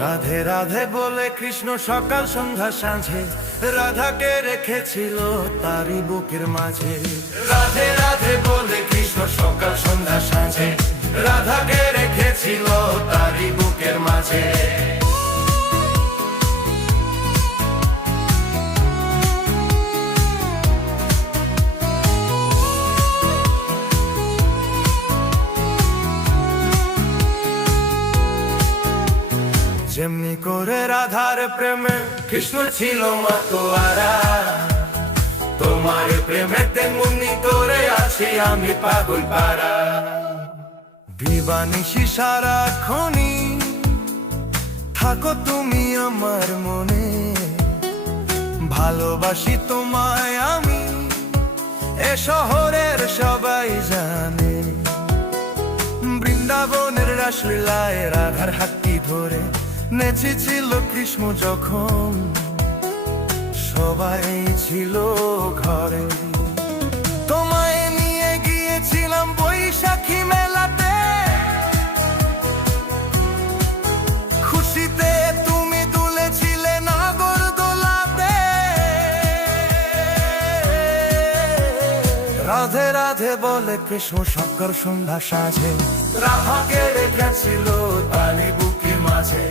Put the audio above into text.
রাধে রাধে বলে কৃষ্ণ সকাল সন্ধ্যা সাঁঝে রাধাকে রেখেছিল তারই বুকের মাঝে। রাধে রাধে বলে কৃষ্ণ সকাল সন্ধ্যা সাঁঝে রাধাকে রেখেছিল তারই বুকের মাঝে। যেমনি করে রাধার প্রেমে কৃষ্ণ ছিল মাতোয়ারা, তোমার প্রেমে তেমনি করে আছি আমি পাগল পারা। দিবানিশি সারাক্ষণই থাকো তুমি আমার মনে, ভালোবাসি তোমায় আমি এ শহরের সবাই জানে। বৃন্দাবনের রাসলীলায় রাধার হাতটি ধরে নেচেছিল কৃষ্ণ যখন সবাই ছিল ঘরে। তোমায় নিয়ে গিয়েছিলাম বৈশাখী মেলাতে, খুশিতে তুমি দুলেছিলে নাগরদোলাতে। রাধে রাধে বলে কৃষ্ণ সকাল সন্ধ্যা সাঁঝে রাধাকে রেখেছিল তারই বুকের মাঝে।